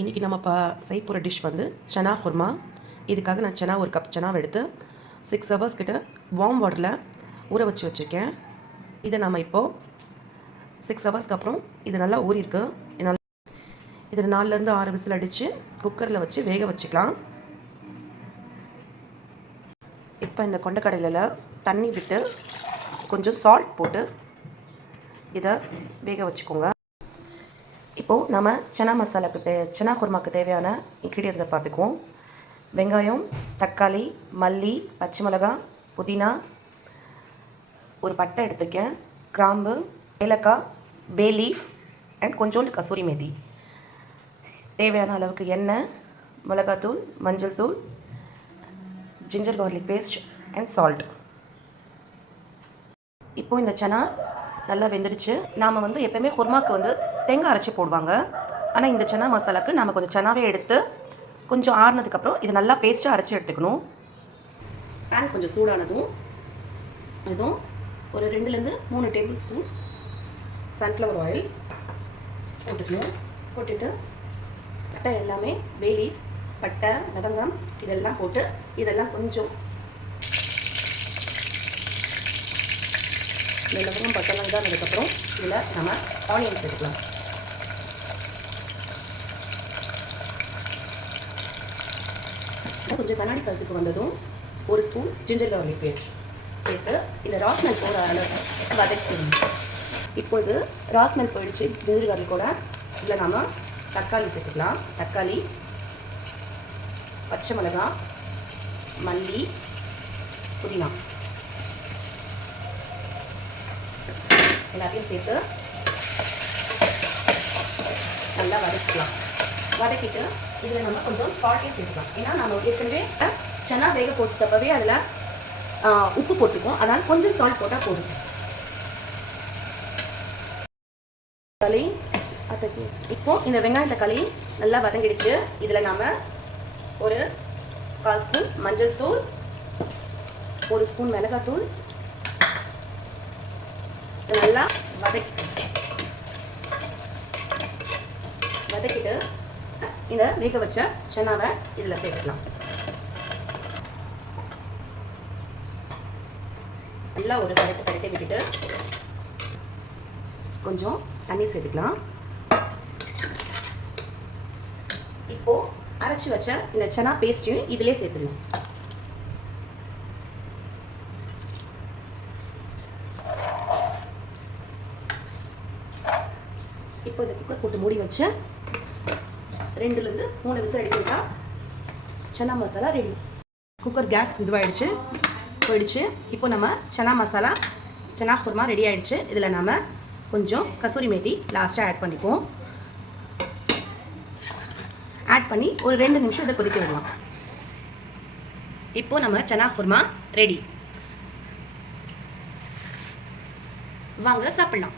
இன்றைக்கி நம்ம செய்ய போகிற டிஷ் வந்து சனா குர்மா. இதுக்காக நான் சனா ஒரு கப் சனாவை எடுத்து 6 ஹவர்ஸ் கிட்ட வார்ம் வாட்டரில் ஊற வச்சுருக்கேன். இதை நம்ம இப்போது 6 ஹவர்ஸ்க்கு அப்புறம் இது நல்லா ஊறிருக்கு. இதில் 4லேருந்து 6 விசில் அடித்து குக்கரில் வச்சு வேக வச்சுக்கலாம். இப்போ இந்த கொண்டக்கடலையில் தண்ணி விட்டு கொஞ்சம் சால்ட் போட்டு இதை வேக வச்சுக்கோங்க. இப்போது நம்ம சனா மசாலாவுக்கு சனா குருமாவுக்கு தேவையான இன்க்ரீடியன்ஸை பார்த்துக்குவோம். வெங்காயம், தக்காளி, மல்லி, பச்சை மிளகாய், புதினா, ஒரு பட்டை எடுத்துக்கேன், கிராம்பு, ஏலக்காய், பே லீஃப் அண்ட் கொஞ்சோண்டு கசூரி மேதி. தேவையான அளவுக்கு எண்ணெய், மிளகாத்தூள், மஞ்சள் தூள், ginger garlic paste and salt. இப்போது இந்த சனா நல்லா வெந்துடுச்சு. நாம் வந்து எப்போயுமே குருமாவுக்கு வந்து தேங்காய் அரைச்சி போடுவாங்க. ஆனால் இந்த சனா மசாலாவுக்கு நம்ம கொஞ்சம் சனாவே எடுத்து கொஞ்சம் ஆறுனதுக்கப்புறம் இதை நல்லா பேஸ்ட்டாக அரைச்சி எடுத்துக்கணும். பேன் கொஞ்சம் சூடானதும் இதுவும் ஒரு 2லேருந்து 3 டேபிள் ஸ்பூன் சன்ஃப்ளவர் ஆயில் போட்டுக்கணும். போட்டுட்டு பட்டை எல்லாமே பே லீஃப், பட்டை, லவங்கம் இதெல்லாம் போட்டு இதெல்லாம் கொஞ்சம் இந்த லவங்கம் பட்டெல்லாம் இதானதுக்கப்புறம் இதில் நம்ம ஆனியன்ஸ் எடுக்கலாம். கொஞ்சம் கண்ணாடி பழத்துக்கு வந்ததும் ஒரு ஸ்பூன் ஜிஞ்சர் கார்லிக் பேஸ்ட் சேர்த்து இந்த ராஸ்மெல் போகிற அளவு வதக்கணும். இப்போது ராஸ்மெல் போயிடுச்சு ஜிஞ்சர் கார்லிக்கோட. இதில் நம்ம தக்காளி சேர்த்துக்கலாம். தக்காளி, பச்சை மிளகாய், மல்லி, புதினா எல்லாத்தையும் சேர்த்து நல்லா வதக்கிக்கலாம். வதக்கிட்டு இதில் நம்ம கொஞ்சம் சால்ட்டையும் சேர்த்துக்கலாம். ஏன்னா நம்ம ஏற்கனவே சனா வேக போட்டப்பவே அதில் உப்பு போட்டுக்கும், அதனால் கொஞ்சம் சால்ட் போட்டால் போதும். தக்காளி இப்போது இந்த வெங்காயம் தக்காளி நல்லா வதங்கிடுச்சு. இதில் நாம் ஒரு 1/4 ஸ்பூன் மஞ்சள் தூள், 1 ஸ்பூன் மிளகாத்தூள் நல்லா வதக்கிட்டு இந்த வேக வச்ச சனாவை இதில் சேர்த்துக்கலாம். நல்லா ஒரு கரட்டை விட்டுட்டு கொஞ்சம் தண்ணி சேர்த்துக்கலாம். இப்போது அரைச்சி வச்ச இந்த சனா பேஸ்ட்டையும் இதிலே சேர்த்துக்கலாம். இப்போ இந்த குக்கர் போட்டு மூடி வச்சு 2லேருந்து 3 விசில் அடிக்கிட்டா சனா மசாலா ரெடி. குக்கர் கேஸ் இதுவாகிடுச்சு போயிடுச்சு. இப்போ நம்ம சனா மசாலா சனா குருமா ரெடி ஆகிடுச்சு. இதில் நம்ம கொஞ்சம் கசூரி மேத்தி லாஸ்ட்டாக ஆட் பண்ணிக்குவோம். ஆட் பண்ணி ஒரு 2 நிமிஷம் இதை கொதிக்க விடலாம். இப்போது நம்ம சனா குருமா ரெடி. வாங்க சாப்பிட்லாம்.